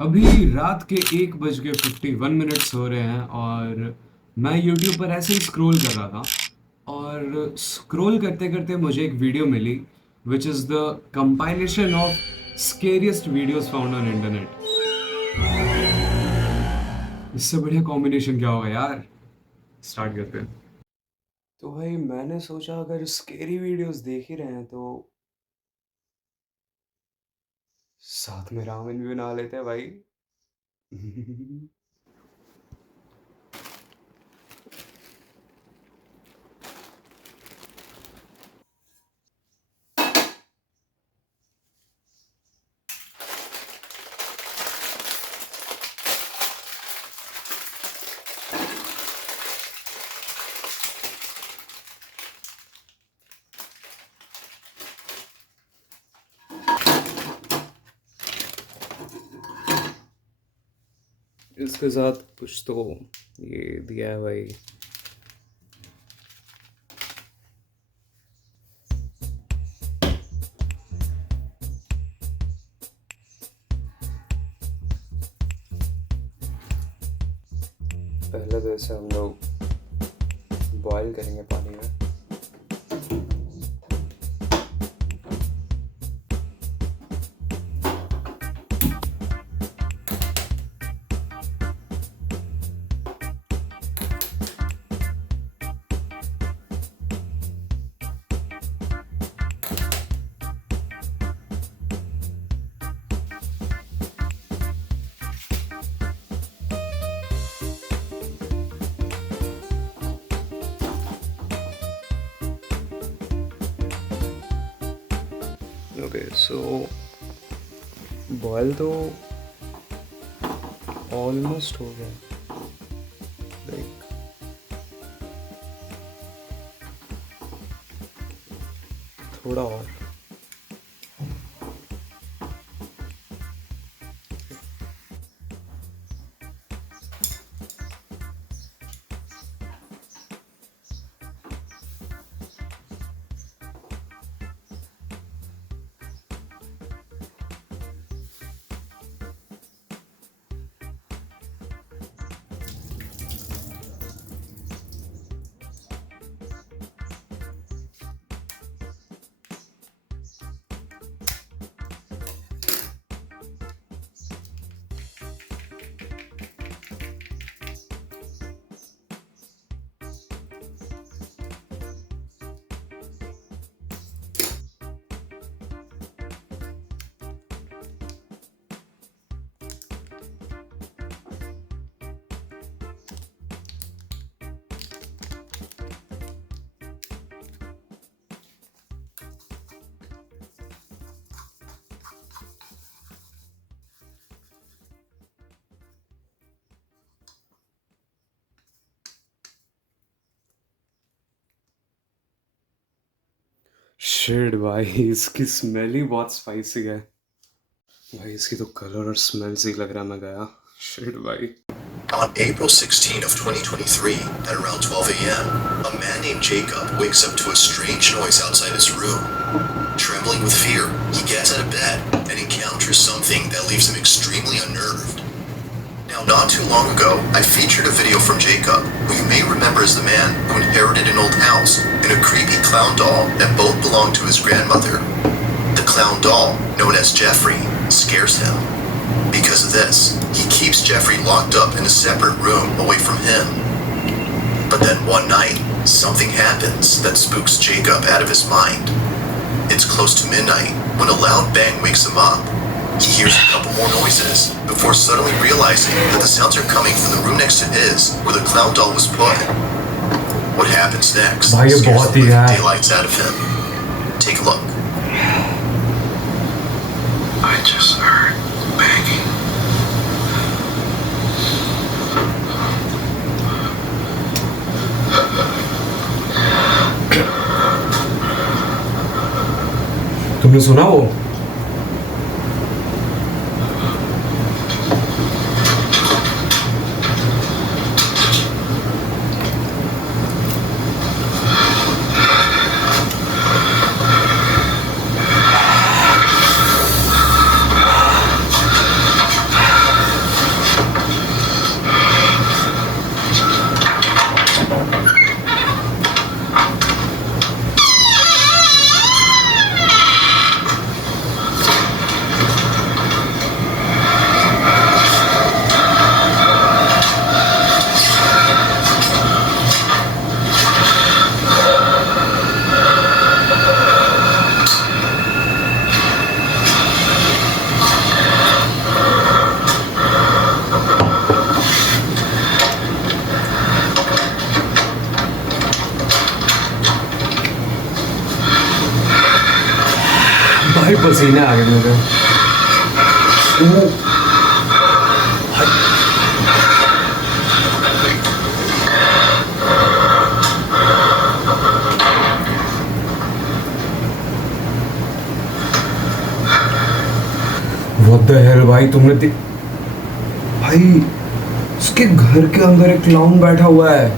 अभी रात के 1:51 हो रहे हैं और मैं यूट्यूब पर ऐसे ही स्क्रॉल कर रहा था और स्क्रॉल करते करते मुझे एक वीडियो मिली which is the compilation of scariest videos found on internet. इससे बढ़िया कॉम्बिनेशन क्या होगा यार। स्टार्ट करते हैं। तो भाई मैंने सोचा अगर स्केरी वीडियोस देख ही रहे हैं तो साथ में रामेन भी बना लेते हैं भाई। इसके साथ कुछ तो ये दिया है भाई। पहले तो इसे हम लोग बॉईल करेंगे पानी में। ओके सो बॉयल तो ऑलमोस्ट हो गया। लाइक थोड़ा और। शिट भाई, इसकी स्मेल ही बहुत स्पाइसी है भाई। इसकी तो कलर और स्मेल से ही लग रहा मैं गया। शिट भाई। On April 16 of 2023, at around 12 a.m., a man named Jacob wakes up to a strange noise outside his room. Trembling with fear, he gets out of bed and encounters something that leaves him extremely unnerved. Now, not too long ago, I featured a video from Jacob, who you may remember as the man who inherited an old house and a creepy clown doll that both belonged to his grandmother. The clown doll, known as Jeffrey, scares him. Because of this, he keeps Jeffrey locked up in a separate room away from him. But then one night, something happens that spooks Jacob out of his mind. It's close to midnight when a loud bang wakes him up. He hears a couple more noises before suddenly realizing that the sounds are coming from the room next to his, where the clown doll was put. What happens next scares the living daylights out of him. Take a look. I just heard banging. तुमने सुना वो? पसीने आ गए मेरे। What the hell भाई, तुमने भाई उसके घर के अंदर एक क्लाउन बैठा हुआ है।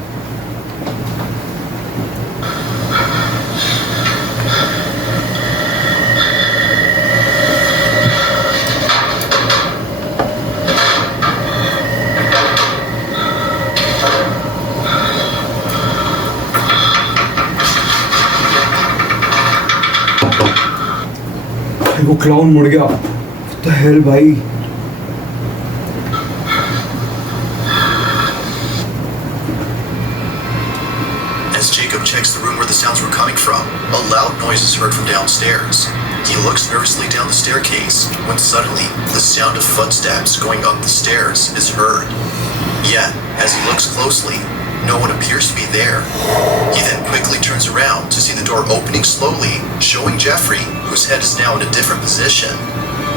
वो क्लाउन मुड़ गया। What the hell भाई। As Jacob checks the room where the sounds were coming from, a loud noise is heard from downstairs. He looks nervously down the staircase when suddenly the sound of footsteps going up the stairs is heard. Yet, as he looks closely, no one appears to be there. He then quickly turns around to see the door opening slowly, showing Jeffrey, whose head is now in a different position.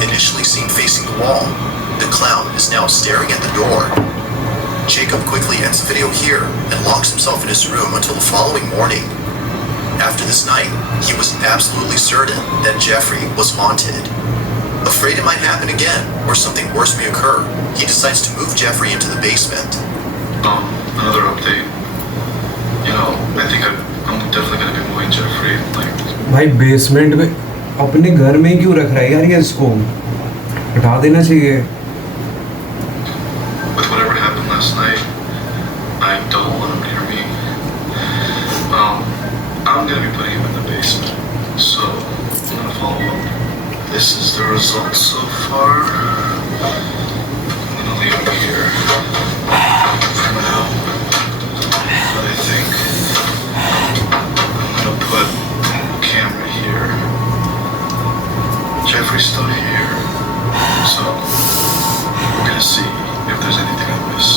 Initially seen facing the wall, the clown is now staring at the door. Jacob quickly ends the video here and locks himself in his room until the following morning. After this night, he was absolutely certain that Jeffrey was haunted. Afraid it might happen again or something worse may occur, he decides to move Jeffrey into the basement. Another update. You know, I think I'm definitely gonna be moving Jeffrey. Like, भाई basement में अपने घर में ही क्यों रख रहा है यार ये इसको? हटा देना चाहिए। with whatever happened last night, I don't want him near me. I'm gonna be putting him in the basement. So I'm gonna follow up. This is the result so far. I'm gonna leave him here for now. But I think I'm gonna put a camera here. Jeffrey's still here, so we're gonna see if there's anything I miss.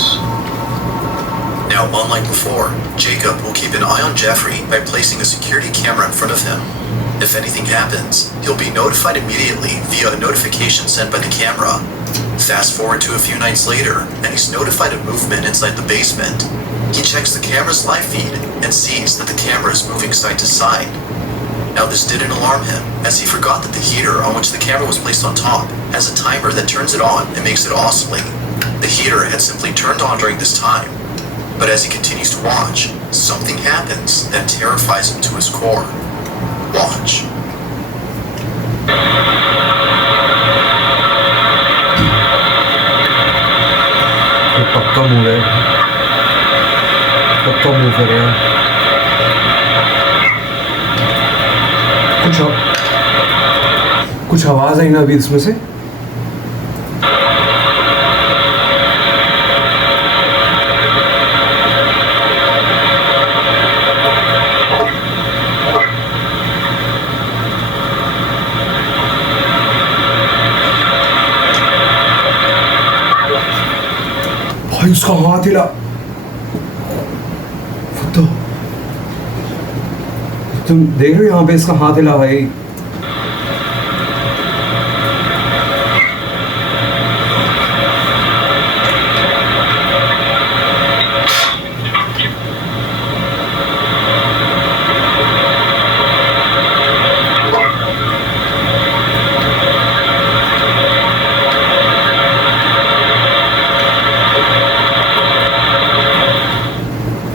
Now, unlike before, Jacob will keep an eye on Jeffrey by placing a security camera in front of him. If anything happens, he'll be notified immediately via a notification sent by the camera. Fast forward to a few nights later, and he's notified of movement inside the basement. He checks the camera's live feed and sees that the camera is moving side to side. Now, this didn't alarm him, as he forgot that the heater on which the camera was placed on top has a timer that turns it on and makes it oscillate. The heater had simply turned on during this time. But as he continues to watch, something happens that terrifies him to his core. Watch. पक्का move है, पक्का move करेगा। कुछ आवाज आई ना अभी इसमें से। भाई उसका हाथ हिला। तुम देख रहे हो यहाँ पे इसका हाथ हिला भाई।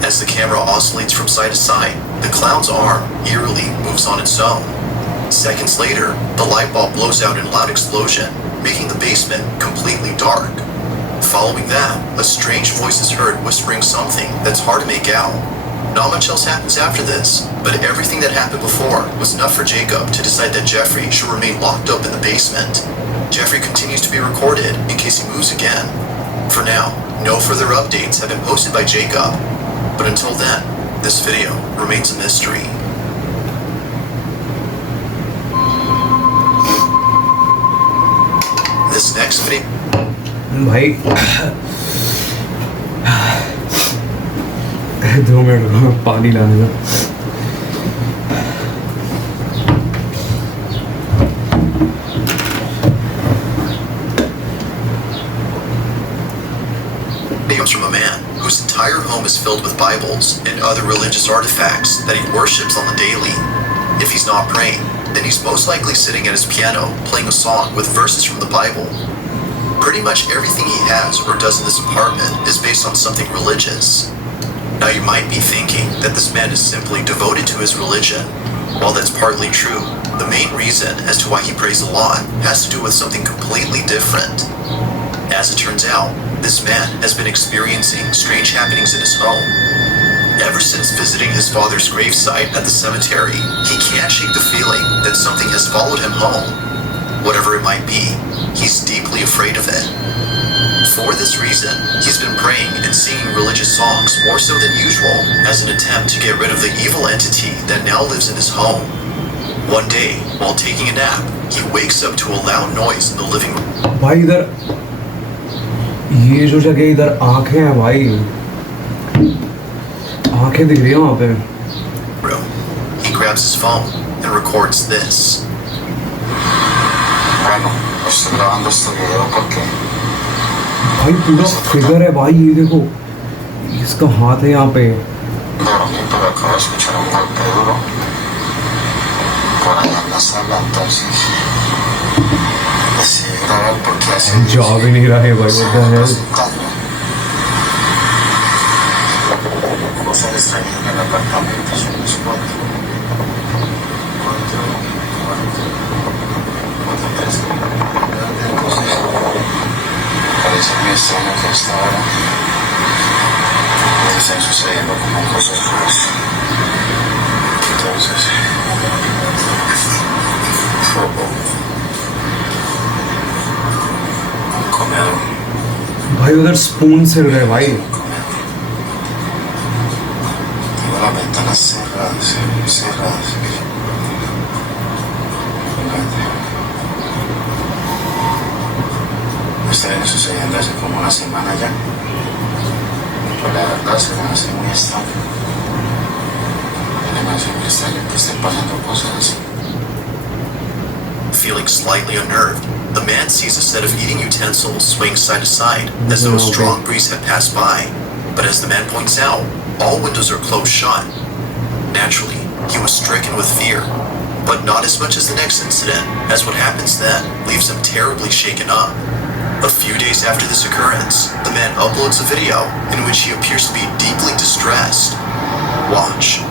As the camera oscillates from side to side, the clown's arm eerily moves on its own. Seconds later, the light bulb blows out in a loud explosion, making the basement completely dark. Following that, a strange voice is heard whispering something that's hard to make out. Not much else happens after this, but everything that happened before was enough for Jacob to decide that Jeffrey should remain locked up in the basement. Jeffrey continues to be recorded in case he moves again. For now, no further updates have been posted by Jacob, but until then, this video remains a mystery. This next video. भाई 2 minute रुको, पानी लाने का। comes from a man whose entire home is filled with Bibles and other religious artifacts that he worships on the daily. If he's not praying, then he's most likely sitting at his piano playing a song with verses from the Bible. Pretty much everything he has or does in this apartment is based on something religious. Now you might be thinking that this man is simply devoted to his religion. While that's partly true, the main reason as to why he prays a lot has to do with something completely different. As it turns out, this man has been experiencing strange happenings in his home. Ever since visiting his father's gravesite at the cemetery, he can't shake the feeling that something has followed him home. Whatever it might be, he's deeply afraid of it. For this reason, he's been praying and singing religious songs more so than usual as an attempt to get rid of the evil entity that now lives in his home. One day, while taking a nap, he wakes up to a loud noise in the living room. भाई इधर ये जो जगह इधर आंखें हैं भाई, आंखें दिख रही हैं वहाँ पे. He grabs his phone and records this. Bueno, estoy grabando este video porque भाई पूरा फिगर है भाई, ये देखो इसका हाथ है यहाँ पे. dormí, pero acabo de escuchar un golpe duro por allá en la sala, entonces decidí grabar porque hace जा भी नहीं रहा है भाई, se what the me hell. presentando cosas extrañas en el apartamento, son los cuatro, tres, entonces parece muy extraño que hasta ahora están sucediendo como cosas raras. Entonces un comedor, भाई उधर spoon से रहे भाई. tengo las ventanas cerradas. Esto viene sucediendo hace como una semana ya. Pero la verdad se me hace muy extraño. Me hace muy extraño que estén pasando cosas así. Feeling slightly unnerved, the man sees a set of eating utensils swing side to side as though a strong breeze had passed by. But as the man points out, all windows are closed shut. Naturally, he was stricken with fear, but not as much as the next incident, as what happens then leaves him terribly shaken up. A few days after this occurrence, the man uploads a video in which he appears to be deeply distressed. Watch.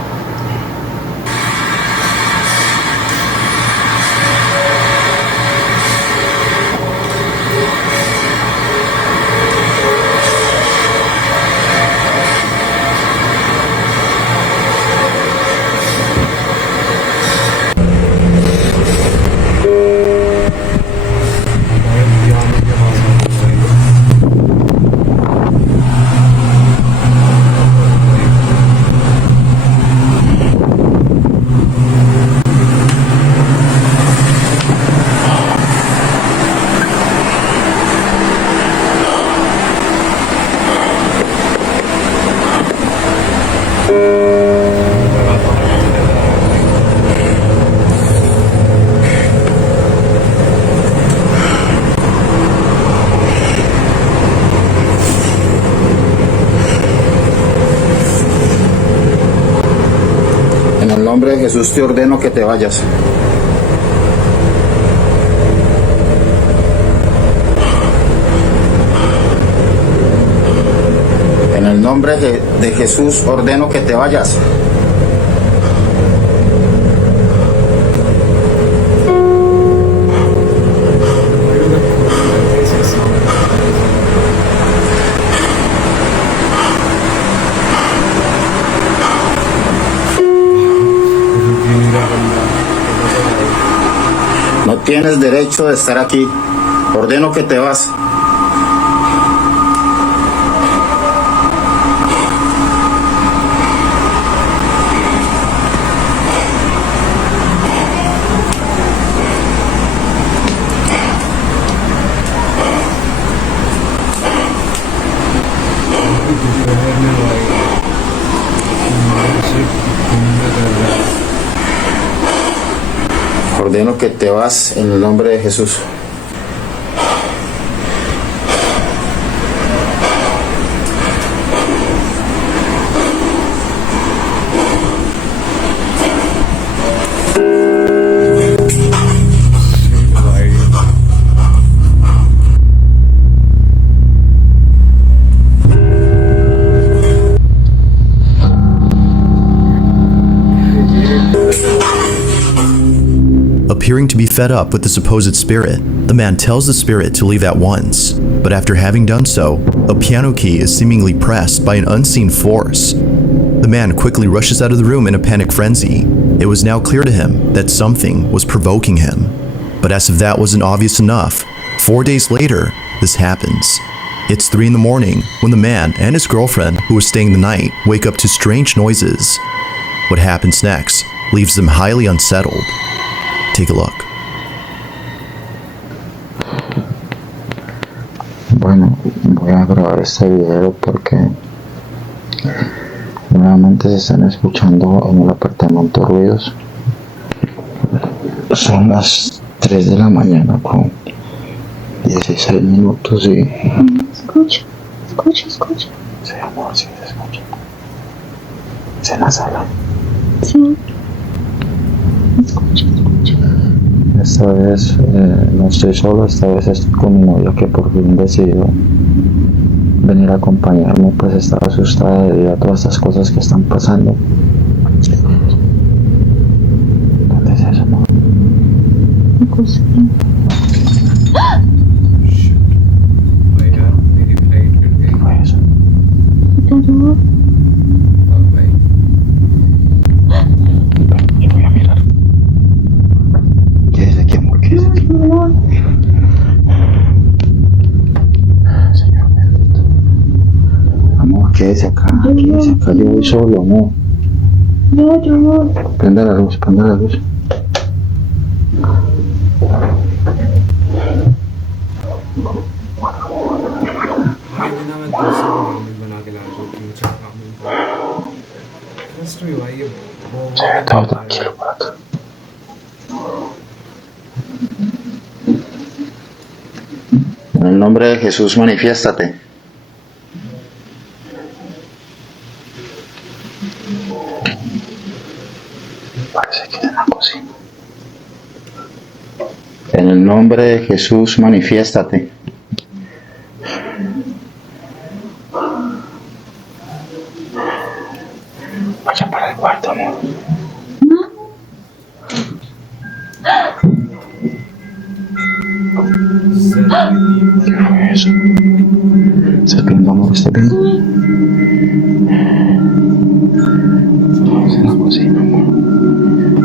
En el nombre de Jesús te ordeno que te vayas. En el nombre de Jesús ordeno que te vayas. No tienes derecho de estar aquí. Ordeno que te vas. Ordeno que te vas en el nombre de Jesús. Appearing to be fed up with the supposed spirit, the man tells the spirit to leave at once. But after having done so, a piano key is seemingly pressed by an unseen force. The man quickly rushes out of the room in a panic frenzy. It was now clear to him that something was provoking him. But as if that wasn't obvious enough, 4 days later, this happens. It's 3 in the morning when the man and his girlfriend, who was staying the night, wake up to strange noises. What happens next leaves them highly unsettled. Take a look. Bueno, voy a grabar este video porque nuevamente se están escuchando en el apartamento ruidos. Son las 3 de la mañana con 16 minutos y... Escucha. Sí, amor, sí se escucha. ¿Es en la sala? Sí. Escucha. Esta vez no estoy solo, esta vez estoy con mi novia que por fin decidió venir a acompañarme, pues estaba asustada debido a todas estas cosas que están pasando. ¿Dónde es eso, amor? La cocina. भैया मेरी flight cut गई. ¿Qué fue eso? Pero अब भाई Yo voy a mirar. ¿Qué es aquí, amor? ¿Qué es aquí? Señor bendito. Amor, quédese acá, yo voy solo, amor. yo voy. Prenda la luz. भाई बिना मैं दूसरा ramen बना के ला जो 3-4 रामेन को. ट्रस्ट मी भाई ये बहुत Todo tranquilo por acá. En el nombre de Jesús, manifiéstate. Parece que es en la cocina. En el nombre de Jesús, manifiéstate. Vaya para el cuarto, amor. ¿Qué fue eso? ¿Estás viendo, amor? ¿Estás viendo? Estamos en la cocina, amor.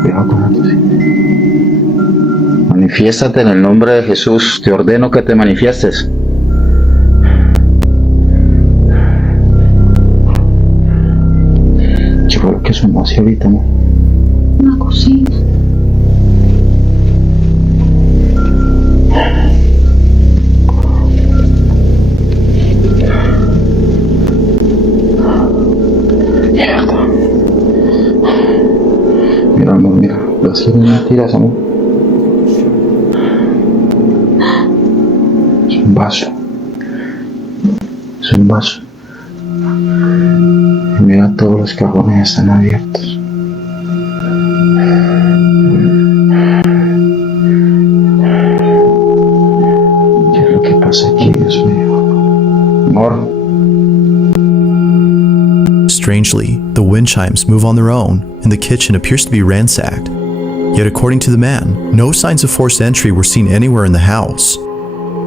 Cuidado con la cocina. Manifiéstate en el nombre de Jesús. Te ordeno que te manifiestes. Yo creo que sonó así ahorita, amor. La cocina. Mierda. Mira, amor, mira. Las quiero mentiras, amor. Es un vaso. Y mira, todos los cajones están abiertos. ¿Qué es lo que pasa aquí, Dios mío? Amor. Strangely, the wind chimes move on their own, and the kitchen appears to be ransacked. Yet according to the man, no signs of forced entry were seen anywhere in the house.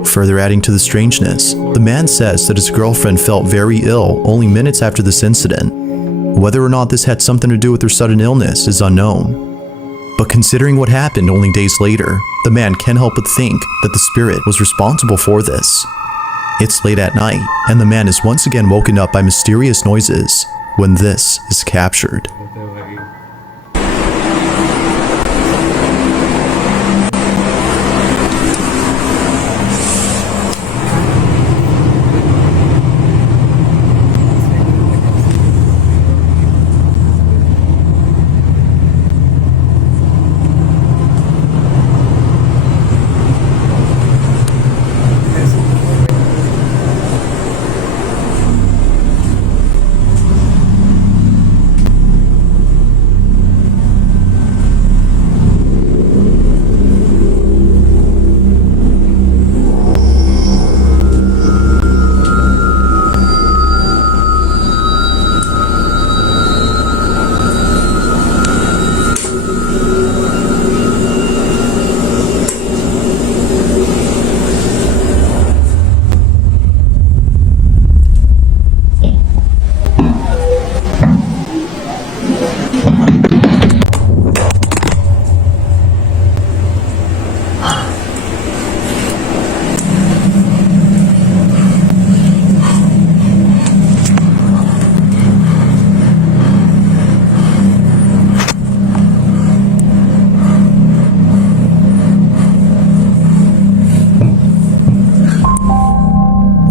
Further adding to the strangeness, the man says that his girlfriend felt very ill only minutes after this incident. Whether or not this had something to do with her sudden illness is unknown. But considering what happened only days later, the man can't help but think that the spirit was responsible for this. It's late at night, and the man is once again woken up by mysterious noises when this is captured. होता है भाई.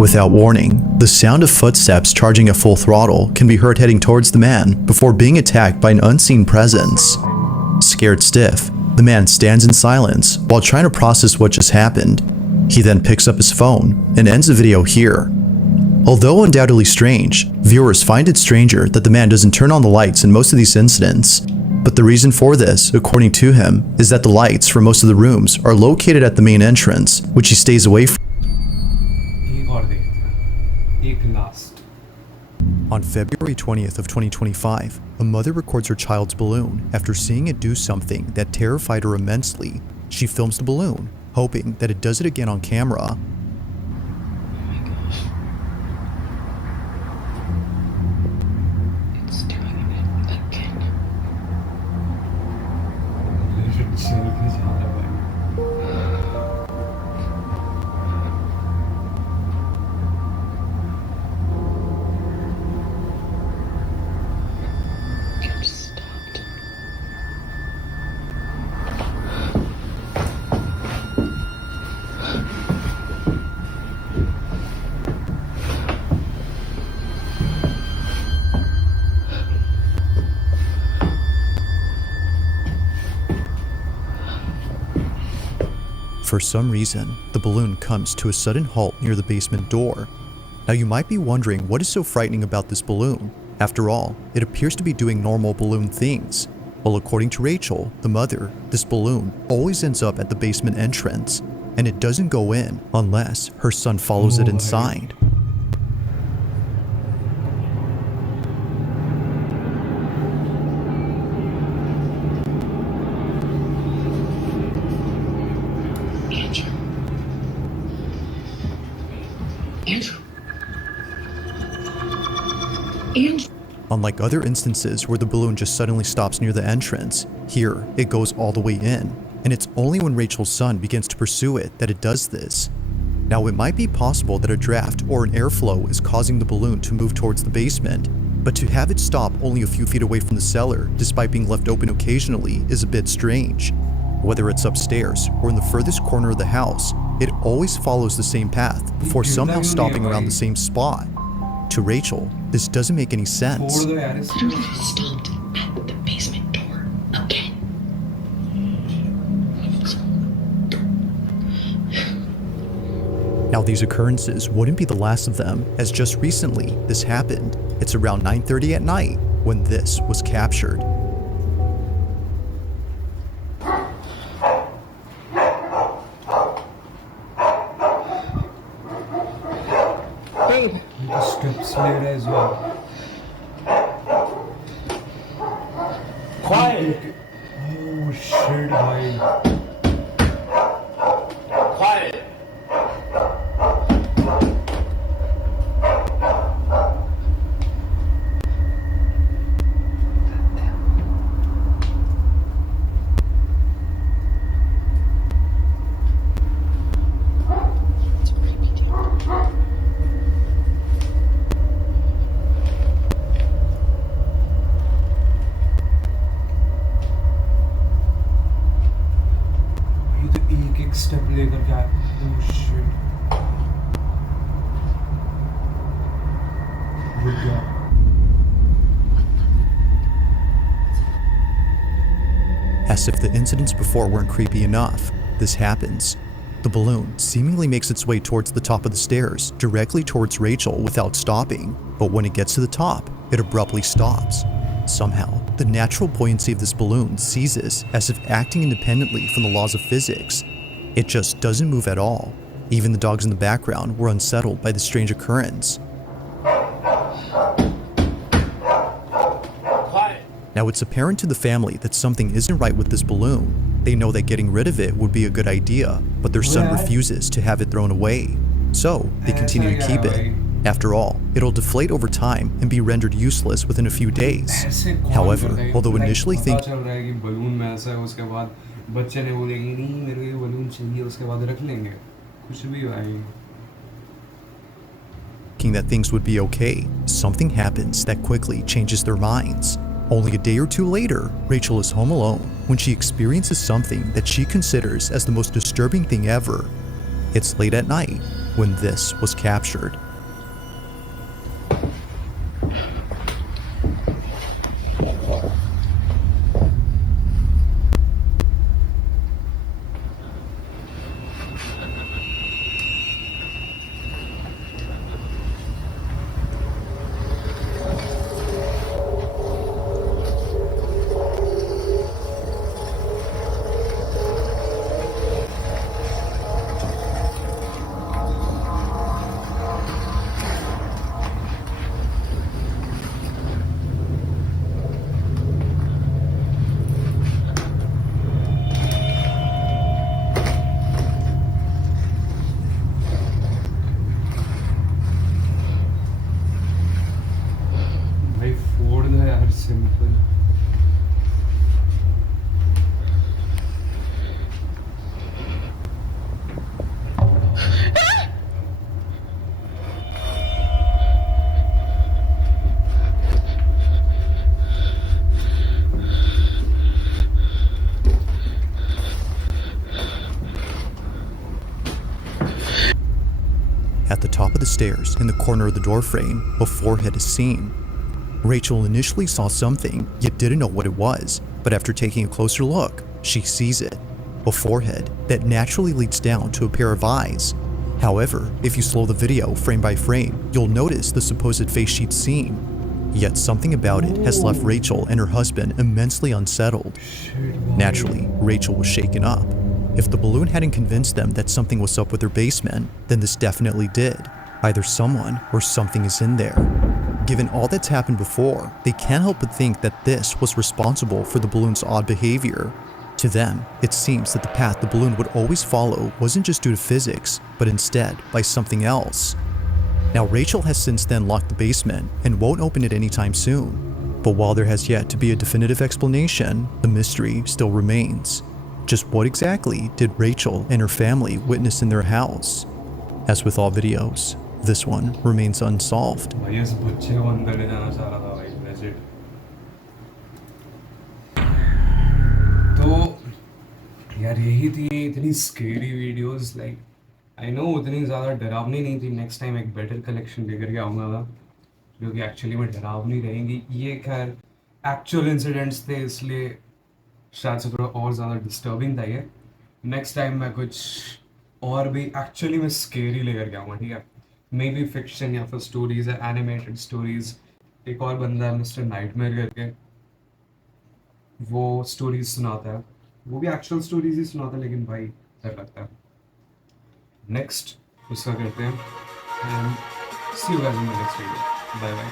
Without warning, the sound of footsteps charging at full throttle can be heard heading towards the man before being attacked by an unseen presence. Scared stiff, the man stands in silence while trying to process what just happened. He then picks up his phone and ends the video here. Although undoubtedly strange, viewers find it stranger that the man doesn't turn on the lights in most of these incidents. But the reason for this, according to him, is that the lights for most of the rooms are located at the main entrance, which he stays away from. एक और देखते हैं, एक last. On February 20th of 2025, a mother records her child's balloon after seeing it do something that terrified her immensely. She films the balloon, hoping that it does it again on camera. It's doing it again. चल के जा रहा है। It stopped. For some reason, the balloon comes to a sudden halt near the basement door. Now you might be wondering what is so frightening about this balloon. After all, it appears to be doing normal balloon things. Well, according to Rachel, the mother, this balloon always ends up at the basement entrance, and it doesn't go in unless her son follows it inside. Andrew. Andrew. Unlike other instances where the balloon just suddenly stops near the entrance, here it goes all the way in, and it's only when Rachel's son begins to pursue it that it does this. Now it might be possible that a draft or an airflow is causing the balloon to move towards the basement, but to have it stop only a few feet away from the cellar despite being left open occasionally is a bit strange. Whether it's upstairs or in the furthest corner of the house, it always follows the same path before somehow stopping around the same spot. To Rachel, this doesn't make any sense. छोड़ दो यार इसको। Literally just stopped at the basement door again. Now these occurrences wouldn't be the last of them, as just recently this happened. It's around 9:30 at night when this was captured. Steps ले रहा है इस बार। Quiet! Oh shit भाई। Quiet! ये तो एक step लेकर क्या? Oh shit। रुक गया। As if the incidents before weren't creepy enough, this happens. The balloon seemingly makes its way towards the top of the stairs, directly towards Rachel without stopping, but when it gets to the top, it abruptly stops. Somehow, the natural buoyancy of this balloon ceases as if acting independently from the laws of physics. It just doesn't move at all. Even the dogs in the background were unsettled by the strange occurrence. Quiet! Now it's apparent to the family that something isn't right with this balloon. They know that getting rid of it would be a good idea, but their son refuses to have it thrown away. So they continue to keep it. After all, it'll deflate over time and be rendered useless within a few days. ऐसे कौन However, करता है? although Like, initially पता think चल रहा है कि balloon में ऐसा है, उसके बाद बच्चे ने बोलेंगे नहीं मेरे को ये बलून चाहिए, उसके बाद रख लेंगे कुछ भी भाई। thinking that things would be okay, something happens that quickly changes their minds. Only a day or two later, Rachel is home alone when she experiences something that she considers as the most disturbing thing ever. It's late at night when this was captured. भाई फोड़ दो यार simple. At the top of the stairs, in the corner of the doorframe, a forehead is seen. Rachel initially saw something, yet didn't know what it was, but after taking a closer look, she sees it. A forehead that naturally leads down to a pair of eyes. However, if you slow the video frame by frame, you'll notice the supposed face she'd seen. Yet something about it has left Rachel and her husband immensely unsettled. Naturally, Rachel was shaken up. If the balloon hadn't convinced them that something was up with their basement, then this definitely did. Either someone or something is in there. Given all that's happened before, they can't help but think that this was responsible for the balloon's odd behavior. To them, it seems that the path the balloon would always follow wasn't just due to physics, but instead by something else. Now, Rachel has since then locked the basement and won't open it anytime soon. But while there has yet to be a definitive explanation, the mystery still remains. Just what exactly did Rachel and her family witness in their house? As with all videos, this one remains unsolved. भाई इस बच्चे को अंदर ले जाना चाह रहा था भाई legit. तो यार यही थी इतनी scary videos. Like I know उतनी ज़्यादा डरावनी नहीं थी. नेक्स्ट टाइम एक बेटर कलेक्शन लेकर के आऊँगा मैं, जो कि एक्चुअली में डरावनी रहेंगी. ये खैर एक्चुअल इंसिडेंट्स थे, इसलिए शायद से थोड़ा और ज़्यादा डिस्टर्बिंग था ये. नेक्स्ट टाइम मैं कुछ और भी एक्चुअली में स्केरी लेकर के आऊँगा, ठीक है. मे बी फिक्शन या फिर स्टोरीज है, एनिमेटेड स्टोरीज. एक और बंदा है मिस्टर नाइटमेयर करके, वो स्टोरीज सुनाता है. वो भी एक्चुअल स्टोरीज ही सुनाता है, लेकिन भाई डर लगता है. नेक्स्ट उसका करते हैं. And see you guys in the next video. Bye bye.